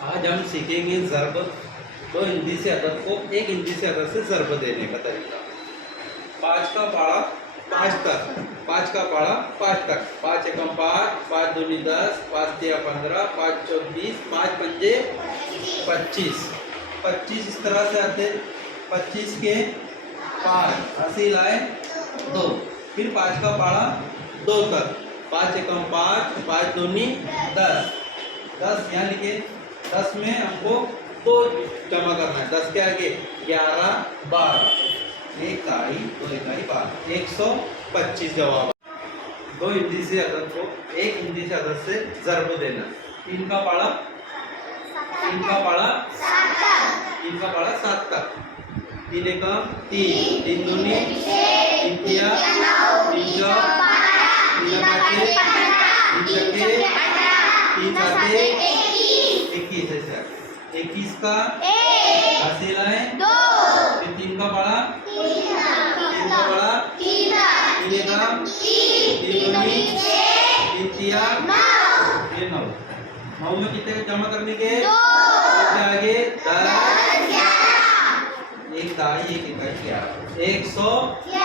आज हम सीखेंगे ज़रब, दो हिंदी से अदद को एक हिंदी से अदद से ज़रब देने का तरीका। 5 का पारा 5 तक, 5 का पारा 5 तक, 5 एकम 5, 5 दूनी 10, 5 तिया 15, 5 चौक 20, 5 पंजे 25। 25 इस तरह से आते, 25 के 5 हंसी लाए 2, फिर 5 का पारा 2 तक, 5 एकम 5, 5 दूनी 10, 10 यहाँ लिखे, 10 में हमको 2 जमा करना है, 10 के आगे 11 12, 1 इकाई 2 इकाई 12, 125 जवाब। दो हिंदी से अदद को एक हिंदी से अदद से ज़रब देना। 3 का पारा 3 का पारा 7 तक, 3 एकम 3, 3 दूनी 3 तिया 3 चौक 3 पाँचे 3 छक्के 3 साते 21 ऐसा। 21 का हंसी लाए 2, फिर 3 का पारा 3 का पारा 3 एकम 3 दूनी 3 तिया 9, 9 में कितने जमा करने के 2 के आगे 10 1 दाई 1 इकाई 11, 111।